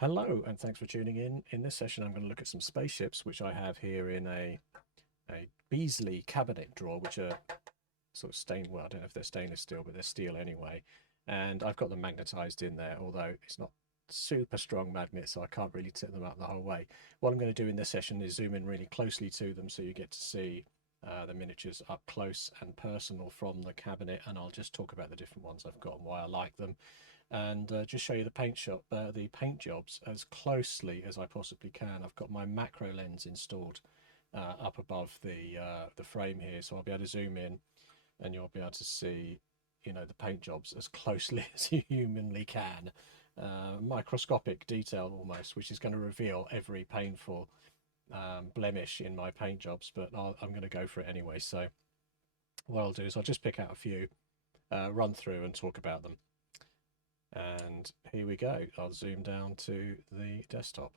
Hello, and thanks for tuning in. In this session, I'm going to look at some spaceships, which I have here in a Beasley cabinet drawer, which are sort of stained. Well, I don't know if they're stainless steel, but they're steel anyway. And I've got them magnetized in there, although it's not super strong magnet, so I can't really tip them out the whole way. What I'm going to do in this session is zoom in really closely to them so you get to see the miniatures up close and personal from the cabinet, and I'll just talk about the different ones I've got and why I like them, and just show you the the paint jobs as closely as I possibly can. I've got my macro lens installed up above the frame here, so I'll be able to zoom in, and you'll be able to see, the paint jobs as closely as you humanly can. Microscopic detail almost, which is going to reveal every painful blemish in my paint jobs, but I'm going to go for it anyway. So what I'll do is I'll just pick out a few, run through and talk about them. And here we go. I'll zoom down to the desktop.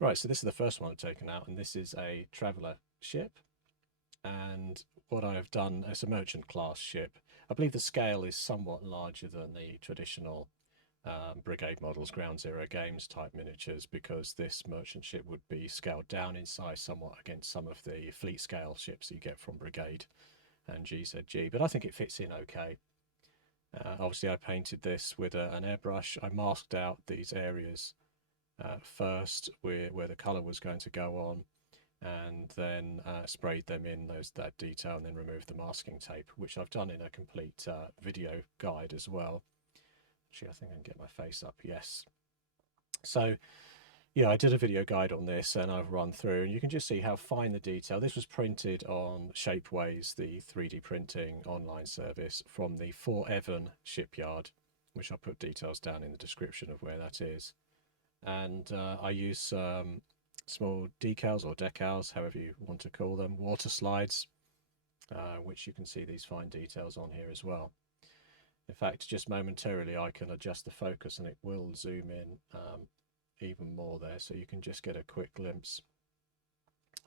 Right, so this is the first one I've taken out, and this is a traveller ship. And what I have done, it's a merchant class ship. I believe the scale is somewhat larger than the traditional Brigade models, Ground Zero Games type miniatures, because this merchant ship would be scaled down in size somewhat against some of the fleet scale ships that you get from Brigade and GZG. But I think it fits in okay. Obviously, I painted this with an airbrush. I masked out these areas first where the colour was going to go on, and then sprayed them in that detail, and then removed the masking tape, which I've done in a complete video guide as well. Actually, I think I can get my face up. Yes. So yeah, I did a video guide on this, and I've run through, and you can just see how fine the detail. This was printed on Shapeways, the 3D printing online service from the Fort Evan shipyard, which I'll put details down in the description of where that is. And I use small decals or decals, however you want to call them, water slides, which you can see these fine details on here as well. In fact, just momentarily I can adjust the focus and it will zoom in even more there, so you can just get a quick glimpse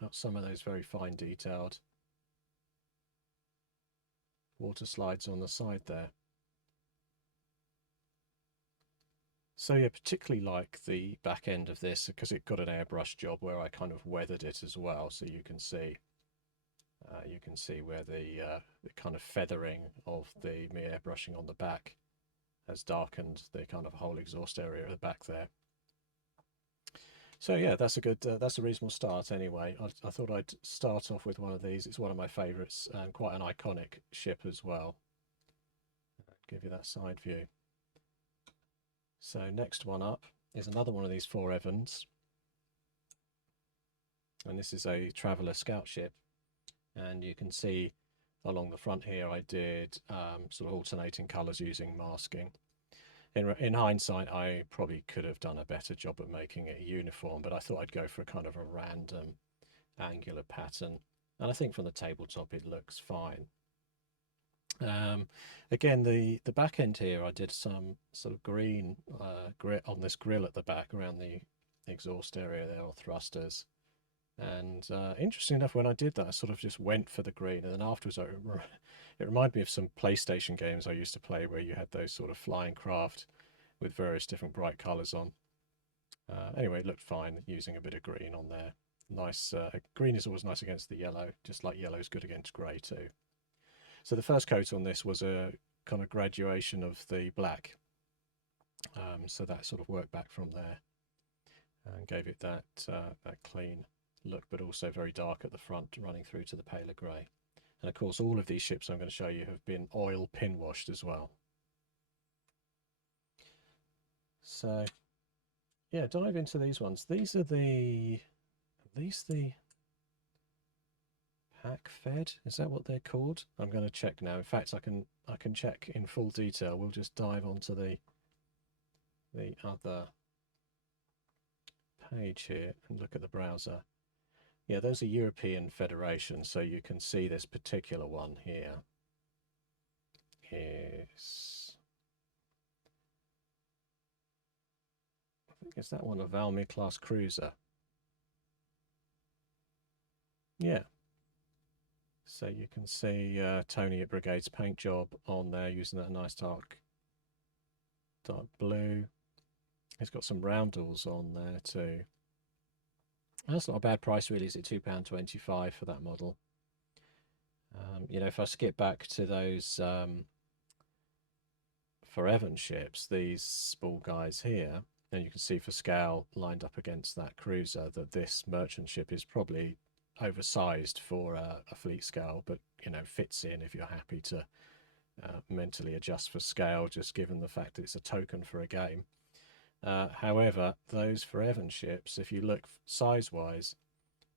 of some of those very fine detailed water slides on the side there. So yeah, particularly like the back end of this, because it got an airbrush job where I kind of weathered it as well, so you can see where the kind of feathering of the me airbrushing on the back has darkened the kind of whole exhaust area at the back there. So yeah, that's a reasonable start anyway. I thought I'd start off with one of these. It's one of my favourites and quite an iconic ship as well. Give you that side view. So next one up is another one of these Fort Evans, and this is a Traveller scout ship. And you can see along the front here I did sort of alternating colours using masking. In hindsight, I probably could have done a better job at making it uniform, but I thought I'd go for a kind of a random angular pattern, and I think from the tabletop it looks fine. Again, the back end here, I did some sort of green grit on this grill at the back around the exhaust area there, or thrusters. And interesting enough, when I did that, I sort of just went for the green, and then afterwards it reminded me of some PlayStation games I used to play where you had those sort of flying craft with various different bright colours on. Anyway, it looked fine using a bit of green on there. Nice. Green is always nice against the yellow, just like yellow's good against grey too. So the first coat on this was a kind of graduation of the black. So that sort of worked back from there and gave it that clean look, but also very dark at the front, running through to the paler grey. And of course, all of these ships I'm going to show you have been oil pin washed as well. So yeah, dive into these ones. These the pack fed? Is that what they're called? I'm going to check now. In fact, I can check in full detail. We'll just dive onto the other page here and look at the browser. Yeah, those are European Federation, so you can see this particular one here is, I think it's that one, a Valmikras cruiser. Yeah. So you can see Tony at Brigade's paint job on there using that nice dark blue. It's got some roundels on there too. That's not a bad price really, is it? £2.25 for that model. You know, if I skip back to those Forever ships, these small guys here, and you can see for scale lined up against that cruiser that this merchant ship is probably oversized for a fleet scale, but you know, fits in if you're happy to mentally adjust for scale, just given the fact that it's a token for a game. However, those Forever ships, if you look size-wise,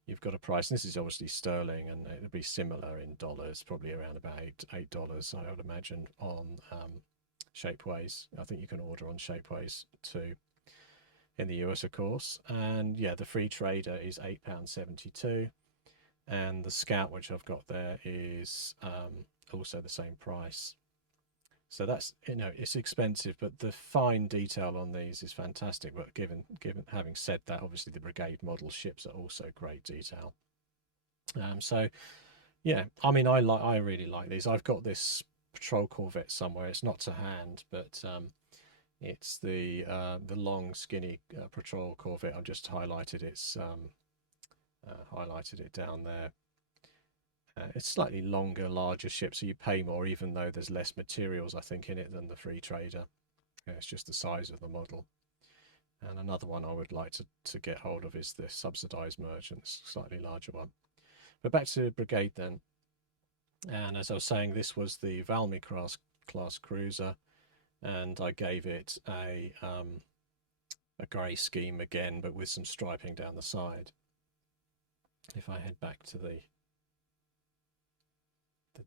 you've got a price. This is obviously sterling, and it'll be similar in dollars, probably around about $8, I would imagine, on Shapeways. I think you can order on Shapeways too in the US, of course. And yeah, the free trader is £8.72, and the Scout, which I've got there, is also the same price. So that's, you know, it's expensive, but the fine detail on these is fantastic. But given having said that, obviously the Brigade model ships are also great detail. So yeah, I mean, I really like these. I've got this patrol Corvette somewhere. It's not to hand, but it's the long skinny patrol Corvette. I've just highlighted it down there. It's slightly longer, larger ship, so you pay more, even though there's less materials, I think, in it than the free trader. It's just the size of the model. And another one I would like to get hold of is the subsidized merchant, slightly larger one. But back to Brigade then. And as I was saying, this was the Valmikras class cruiser, and I gave it a grey scheme again, but with some striping down the side. If I head back to the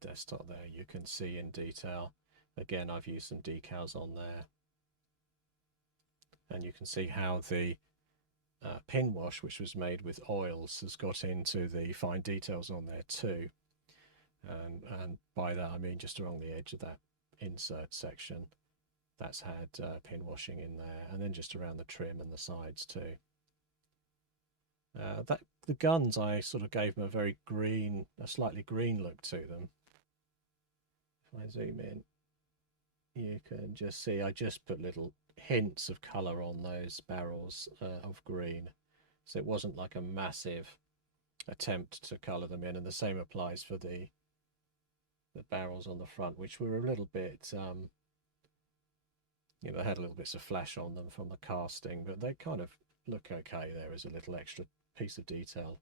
desktop there, you can see in detail. Again, I've used some decals on there, and you can see how the pin wash, which was made with oils, has got into the fine details on there too. And by that I mean just along the edge of that insert section, that's had pin washing in there, and then just around the trim and the sides too. The guns, I sort of gave them a slightly green look to them. If I zoom in, you can just see I just put little hints of colour on those barrels of green, so it wasn't like a massive attempt to colour them in. And the same applies for the barrels on the front, which were a little bit you know, they had a little bits of flash on them from the casting, but they kind of look okay there as a little extra piece of detail.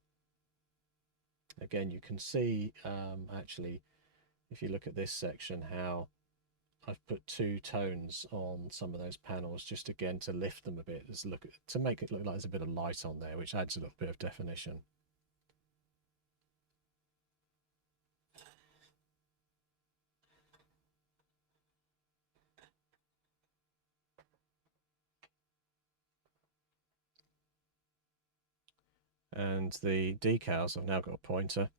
Again, you can see actually, if you look at this section, how I've put two tones on some of those panels, just again to lift them a bit, to make it look like there's a bit of light on there, which adds a little bit of definition. And the decals, I've now got a pointer.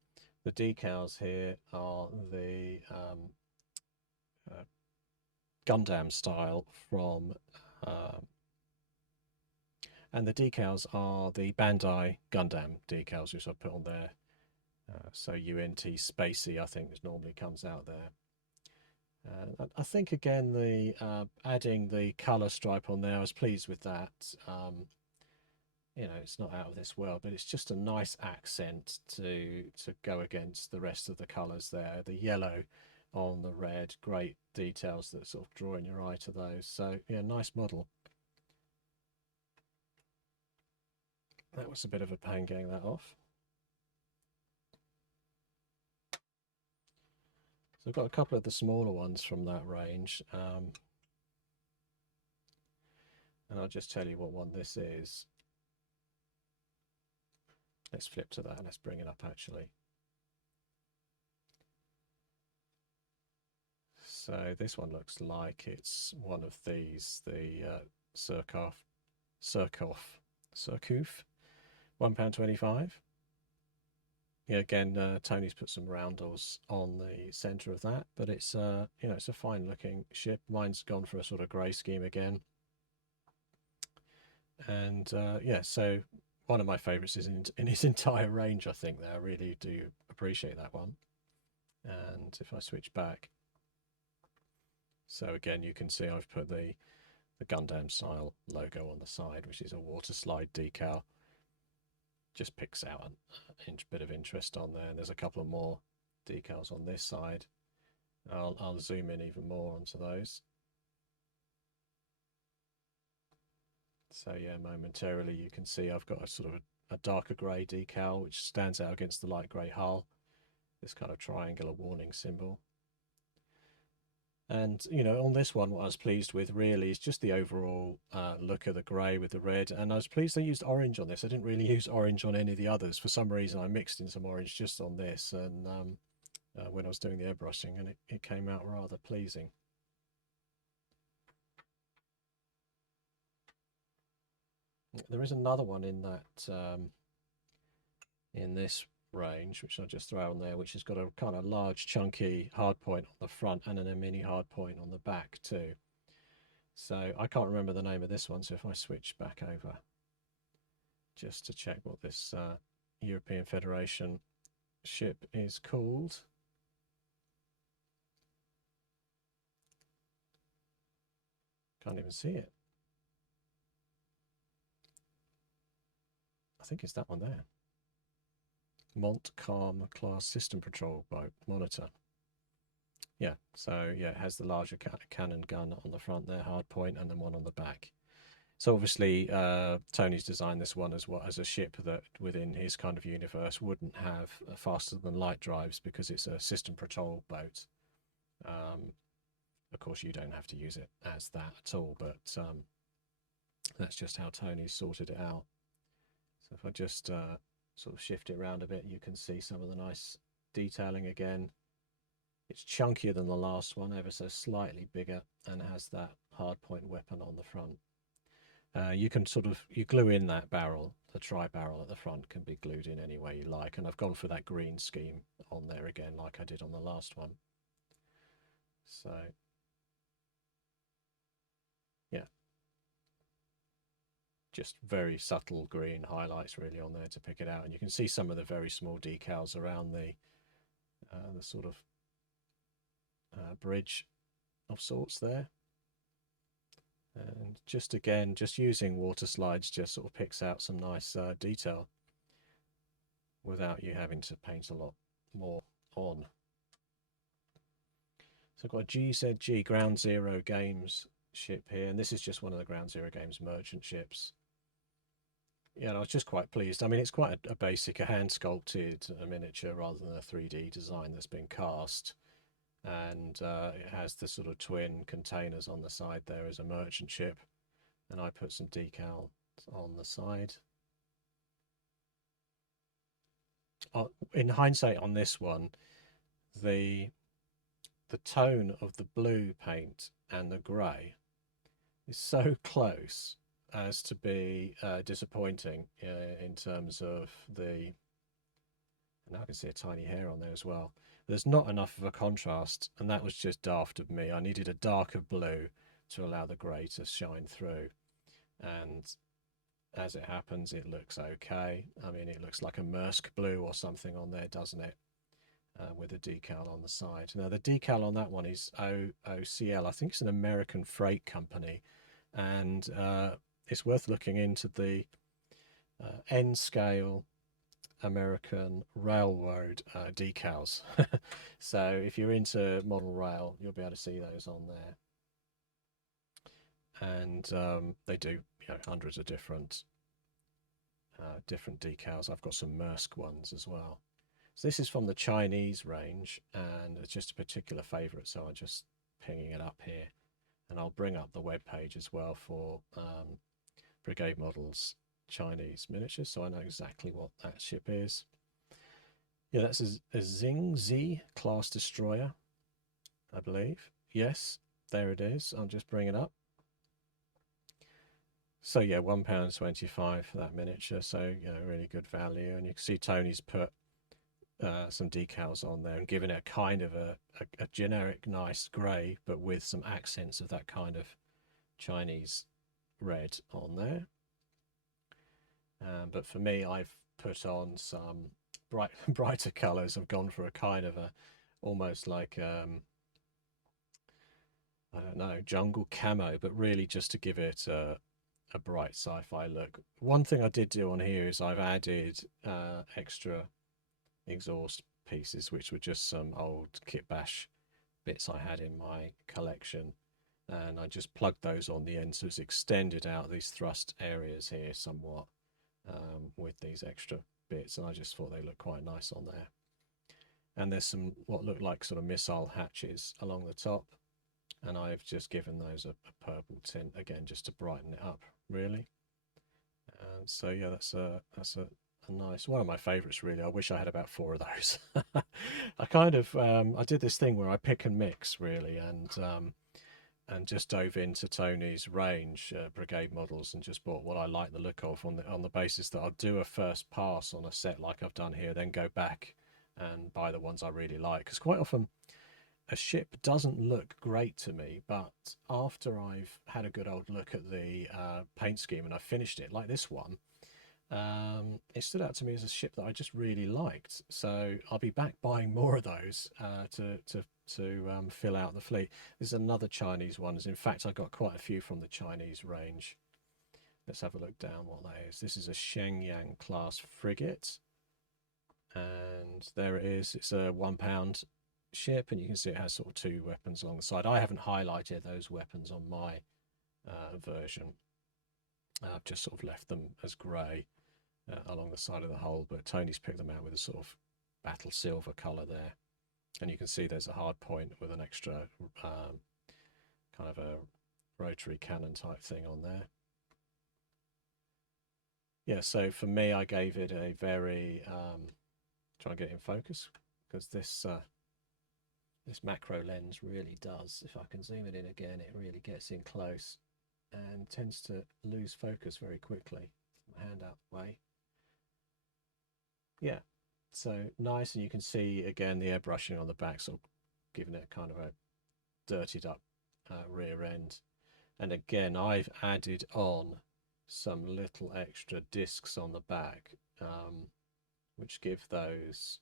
The decals here are the Gundam style from, and the decals are the Bandai Gundam decals, which I've put on there. So UNT Spacey, I think, normally comes out there. I think again the adding the colour stripe on there, I was pleased with that. You know, it's not out of this world, but it's just a nice accent to go against the rest of the colours there. The yellow on the red, great details that sort of draw in your eye to those. So yeah, nice model. That was a bit of a pain getting that off. So I've got a couple of the smaller ones from that range. And I'll just tell you what one this is. Let's flip to that. Let's bring it up actually. So this one looks like it's one of these, the Surcouf, £1.25. Yeah, again, Tony's put some roundels on the centre of that, but it's you know, it's a fine looking ship. Mine's gone for a sort of grey scheme again. And yeah, so one of my favourites is in his entire range, I think. There, I really do appreciate that one. And if I switch back, so again, you can see I've put the the Gundam style logo on the side, which is a water slide decal. Just picks out a bit of interest on there. And there's a couple of more decals on this side. I'll zoom in even more onto those. So yeah, momentarily you can see I've got a sort of a darker grey decal which stands out against the light grey hull. This kind of triangular warning symbol. And, you know, on this one, what I was pleased with really is just the overall look of the grey with the red. And I was pleased they used orange on this. I didn't really use orange on any of the others. For some reason, I mixed in some orange just on this. And when I was doing the airbrushing, and it came out rather pleasing. There is another one in that, in this range, which I'll just throw on there, which has got a kind of large chunky hard point on the front and then a mini hard point on the back too. So I can't remember the name of this one, so if I switch back over just to check what this European Federation ship is called. Can't even see it. I think it's that one there. Montcalm class system patrol boat monitor. Yeah, so yeah, it has the larger cannon gun on the front there, hard point, and then one on the back. So obviously Tony's designed this one as a ship that within his kind of universe wouldn't have faster than light drives because it's a system patrol boat. Of course you don't have to use it as that at all, but that's just how Tony's sorted it out. So if I just sort of shift it around a bit, you can see some of the nice detailing again. It's chunkier than the last one, ever so slightly bigger, and has that hardpoint weapon on the front. You can you glue in that barrel, the tri-barrel at the front can be glued in any way you like, and I've gone for that green scheme on there again like I did on the last one. So yeah, just very subtle green highlights really on there to pick it out, and you can see some of the very small decals around the sort of bridge of sorts there. And just again, just using water slides just sort of picks out some nice detail without you having to paint a lot more on. So I've got a GZG Ground Zero Games ship here, and this is just one of the Ground Zero Games merchant ships. Yeah, I was just quite pleased. I mean, it's quite a basic, a hand sculpted miniature rather than a 3D design that's been cast. And it has the sort of twin containers on the side there as a merchant ship. And I put some decals on the side. In hindsight on this one, the tone of the blue paint and the grey is so close as to be disappointing in terms of the, and I can see a tiny hair on there as well. There's not enough of a contrast, and that was just daft of me. I needed a darker blue to allow the grey to shine through, and as it happens it looks okay. I mean, it looks like a Maersk blue or something on there, doesn't it, with a decal on the side. Now the decal on that one is OCL. I think it's an American freight company, and it's worth looking into the N-scale American railroad decals. So if you're into model rail, you'll be able to see those on there. And they do, you know, hundreds of different decals. I've got some Maersk ones as well. So this is from the Chinese range, and it's just a particular favorite, so I'm just pinging it up here, and I'll bring up the web page as well for Brigade Models Chinese miniatures, so I know exactly what that ship is. Yeah, that's a Xingzi class destroyer, I believe. Yes, there it is. I'll just bring it up. So yeah, £1.25 for that miniature, so you know, really good value. And you can see Tony's put some decals on there and given it kind of a generic nice grey, but with some accents of that kind of Chinese red on there. But for me, I've put on some brighter colours. I've gone for a kind of a almost like I don't know, jungle camo, but really just to give it a bright sci-fi look. One thing I did do on here is I've added extra exhaust pieces, which were just some old kit bash bits I had in my collection, and I just plugged those on the end, so it's extended out these thrust areas here somewhat with these extra bits, and I just thought they look quite nice on there. And there's some what look like sort of missile hatches along the top, and I've just given those a purple tint again just to brighten it up really. And so yeah, that's a nice one of my favorites really. I wish I had about 4 of those. I kind of I did this thing where I pick and mix really, and just dove into Tony's range Brigade models and just bought what I like the look of on the basis that I'll do a first pass on a set like I've done here, then go back and buy the ones I really like, because quite often a ship doesn't look great to me, but after I've had a good old look at the paint scheme and I finished it, like this one, it stood out to me as a ship that I just really liked. So I'll be back buying more of those to fill out the fleet. This is another Chinese one. In fact, I got quite a few from the Chinese range. Let's have a look down what that is. This is a Shangyang class frigate, and there it is. It's a £1 ship, and you can see it has sort of 2 weapons along the side. I haven't highlighted those weapons on my version. I've just sort of left them as grey along the side of the hull, but Tony's picked them out with a sort of battle silver colour there, and you can see there's a hard point with an extra kind of a rotary cannon type thing on there. Yeah, so for me, I gave it a very try and get it in focus, because this macro lens really does, if I can zoom it in again, it really gets in close and tends to lose focus very quickly. My hand out the way. Yeah, so nice, and you can see again the airbrushing on the back, sort of giving it kind of a dirtied up rear end. And again, I've added on some little extra discs on the back, which give those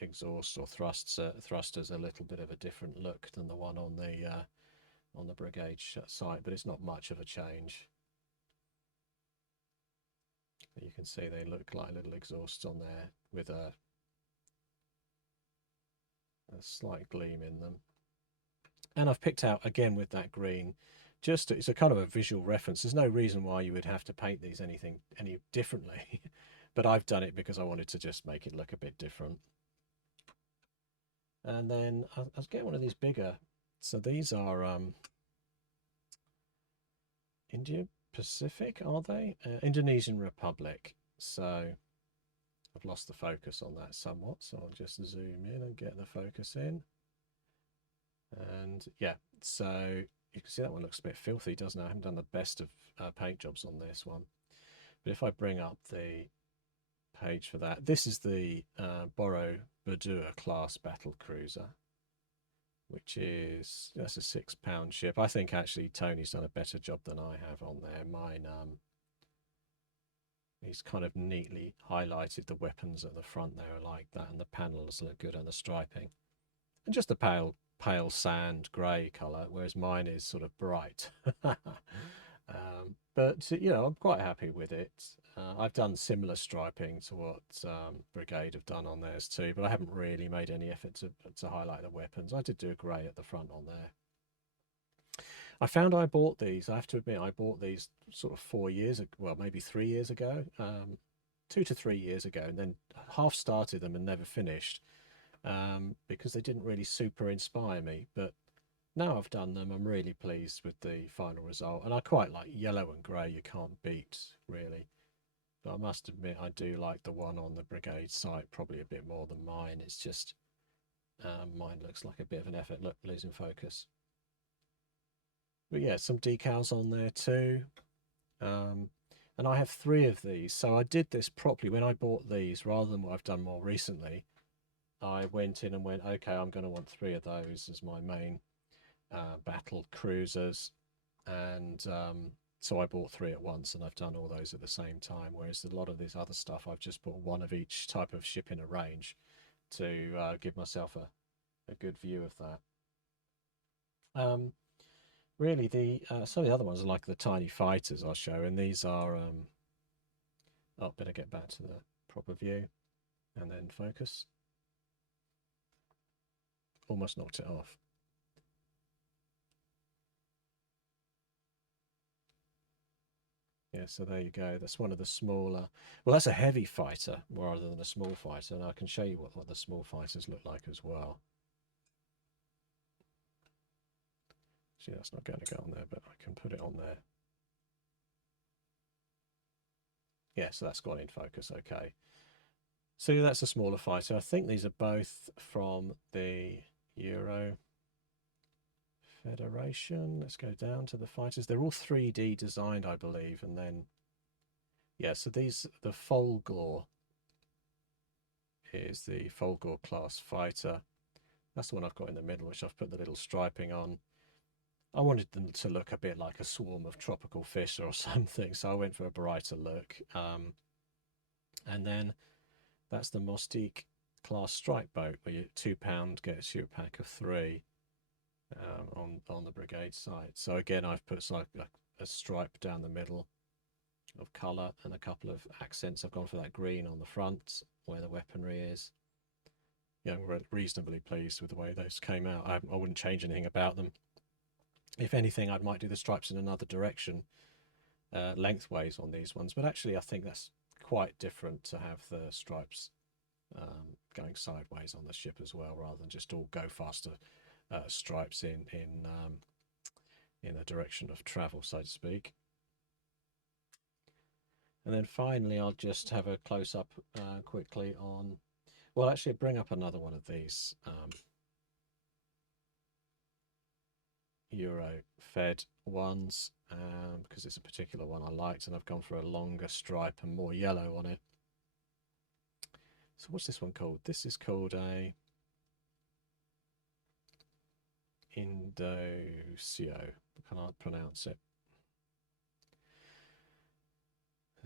exhaust or thrusters a little bit of a different look than the one on the Brigade site, but it's not much of a change. You can see they look like little exhausts on there with a slight gleam in them. And I've picked out again with that green, just it's a kind of a visual reference. There's no reason why you would have to paint these any differently, but I've done it because I wanted to just make it look a bit different. And then I was getting one of these bigger. So these are India Pacific, are they? Indonesian Republic. So I've lost the focus on that somewhat, so I'll just zoom in and get the focus in. And yeah, so you can see that one looks a bit filthy, doesn't it? I haven't done the best of paint jobs on this one. But if I bring up the page for that, this is the Boro Badour class battle cruiser, which is, that's a £6 ship. I think actually Tony's done a better job than I have on there. Mine, he's kind of neatly highlighted the weapons at the front there like that, and the panels look good, and the striping, and just the pale sand grey colour, whereas mine is sort of bright. But you know, I'm quite happy with it. I've done similar striping to what Brigade have done on theirs too, but I haven't really made any effort to highlight the weapons. I did do a grey at the front on there. I found I bought these, I have to admit, I bought these sort of 4 years ago, well, maybe 3 years ago, 2 to 3 years ago, and then half started them and never finished because they didn't really super inspire me. But now I've done them, I'm really pleased with the final result, and I quite like yellow and grey. You can't beat really. But I must admit, I do like the one on the Brigade site probably a bit more than mine. It's just mine looks like a bit of an effort losing focus. But yeah, some decals on there too. And I have 3 of these, so I did this properly when I bought these rather than what I've done more recently. I went in and went, okay, I'm going to want 3 of those as my main battle cruisers, and so I bought 3 at once, and I've done all those at the same time, whereas a lot of this other stuff I've just bought 1 of each type of ship in a range to give myself a good view of that. really, the some of the other ones are like the tiny fighters I'll show, and these are. Oh, better get back to the proper view, and then focus. Almost knocked it off. Yeah, so there you go. That's one of the smaller. Well, that's a heavy fighter rather than a small fighter, and I can show you what the small fighters look like as well. See, that's not going to go on there, but I can put it on there. Yeah, so that's gone in focus. Okay. So yeah, that's a smaller fighter. I think these are both from the Euro Federation. Let's go down to the fighters. They're all 3D designed, I believe, and then yeah. So these the Folgore is the Folgore class fighter. That's the one I've got in the middle, which I've put the little striping on. I wanted them to look a bit like a swarm of tropical fish or something, so I went for a brighter look. And then that's the Mostique class strike boat, where you £2 gets you a pack of 3 on the Brigade side. So again, I've put like a stripe down the middle of colour and a couple of accents. I've gone for that green on the front where the weaponry is. Yeah, we're reasonably pleased with the way those came out. I wouldn't change anything about them. If anything, I might do the stripes in another direction, lengthways on these ones. But actually, I think that's quite different to have the stripes going sideways on the ship as well, rather than just all go faster stripes in the direction of travel, so to speak. And then finally, I'll just have a close-up quickly on... Well, actually, bring up another one of these Euro Fed ones, because it's a particular one I liked, and I've gone for a longer stripe and more yellow on it. So what's this one called? This is called a Indosio. I can't pronounce it.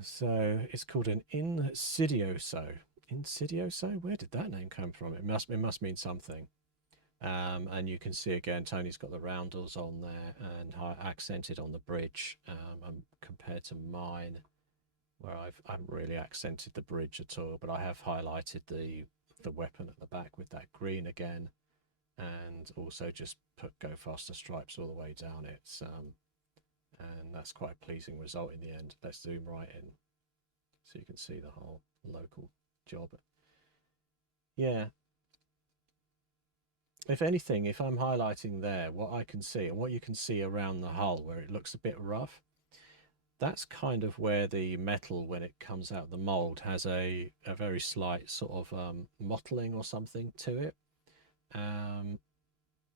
So it's called an Insidioso. Insidioso? Where did that name come from? It must mean something. And you can see again, Tony's got the roundels on there and accented on the bridge, compared to mine, where I haven't really accented the bridge at all, but I have highlighted the weapon at the back with that green again, and also just put go faster stripes all the way down it. And that's quite a pleasing result in the end. Let's zoom right in so you can see the whole local job. Yeah. If anything, if I'm highlighting there, what I can see and what you can see around the hull where it looks a bit rough, that's kind of where the metal, when it comes out of the mold, has a very slight sort of mottling or something to it.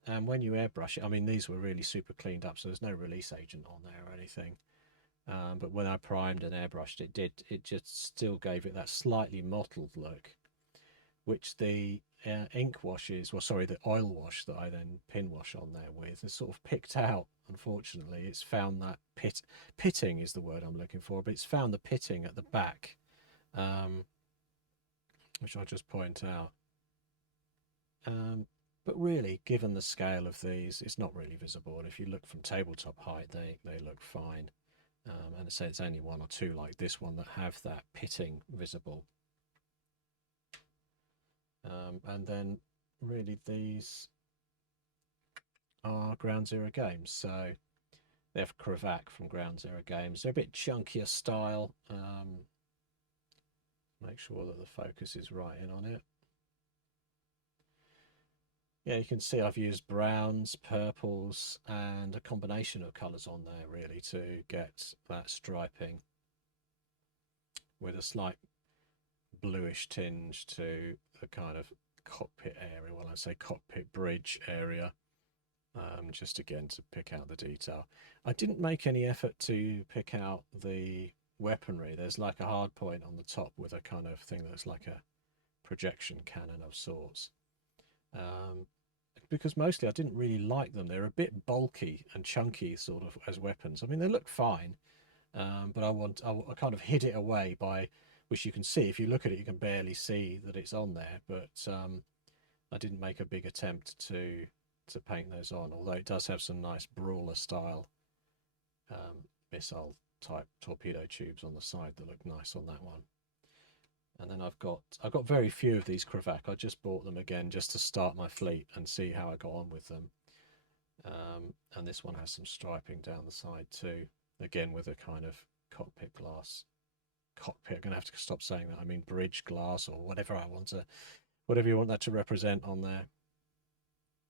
And when you airbrush it, I mean, these were really super cleaned up, so there's no release agent on there or anything. But when I primed and airbrushed it just still gave it that slightly mottled look, which the ink washes, well, sorry, the oil wash that I then pin wash on there with has sort of picked out. Unfortunately, it's found that pitting is the word I'm looking for, but it's found the pitting at the back, which I'll just point out. But really, given the scale of these, it's not really visible. And if you look from tabletop height, they look fine. And I say it's only one or two like this one that have that pitting visible. And then really these are Ground Zero games. So they're Cravat from Ground Zero games. They're a bit chunkier style. Make sure that the focus is right in on it. Yeah, you can see I've used browns, purples, and a combination of colours on there really to get that striping with a slight bluish tinge to the kind of cockpit area. Well, I say cockpit bridge area, just again to pick out the detail. I didn't make any effort to pick out the weaponry. There's like a hard point on the top with a kind of thing that's like a projection cannon of sorts. Because mostly I didn't really like them. They're a bit bulky and chunky sort of as weapons. I mean, they look fine, but I kind of hid it away by, which you can see, if you look at it, you can barely see that it's on there, but I didn't make a big attempt to to paint those on, although it does have some nice brawler style missile type torpedo tubes on the side that look nice on that one. And then I've got very few of these Cravat. I just bought them again just to start my fleet and see how I got on with them. And this one has some striping down the side too, again with a kind of cockpit glass. Cockpit, I'm gonna have to stop saying that. I mean bridge glass or whatever whatever you want that to represent on there.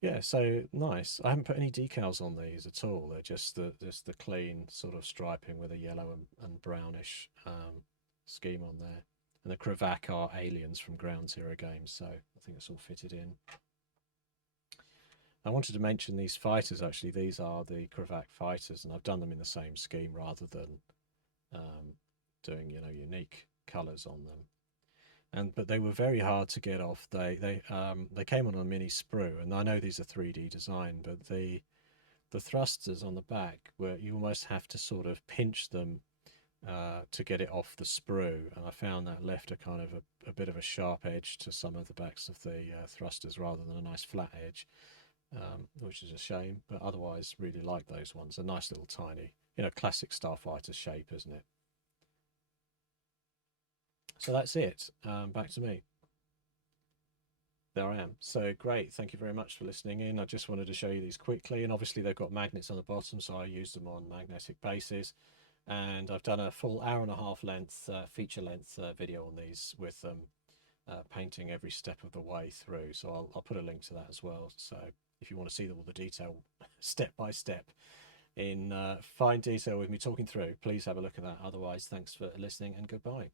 Yeah, so nice. I haven't put any decals on these at all. They're just the clean sort of striping with a yellow and brownish scheme on there. And the Cravat are aliens from Ground Zero games, so I think it's all fitted in. I wanted to mention these fighters, actually. These are the Cravat Fighters, and I've done them in the same scheme rather than doing, you know, unique colours on them. But they were very hard to get off. They came on a mini sprue, and I know these are 3D design, but the thrusters on the back were, you almost have to sort of pinch them to get it off the sprue, and I found that left a kind of a bit of a sharp edge to some of the backs of the thrusters rather than a nice flat edge, which is a shame. But otherwise, really like those ones. A nice little tiny, you know, classic Starfighter shape, isn't it? So that's it. Back to me. There I am. So great. Thank you very much for listening in. I just wanted to show you these quickly, and obviously they've got magnets on the bottom, so I used them on magnetic bases. And I've done a full hour-and-a-half length, feature length video on these with them painting every step of the way through. So I'll put a link to that as well. So if you want to see all the detail step by step in fine detail with me talking through, please have a look at that. Otherwise, thanks for listening and goodbye.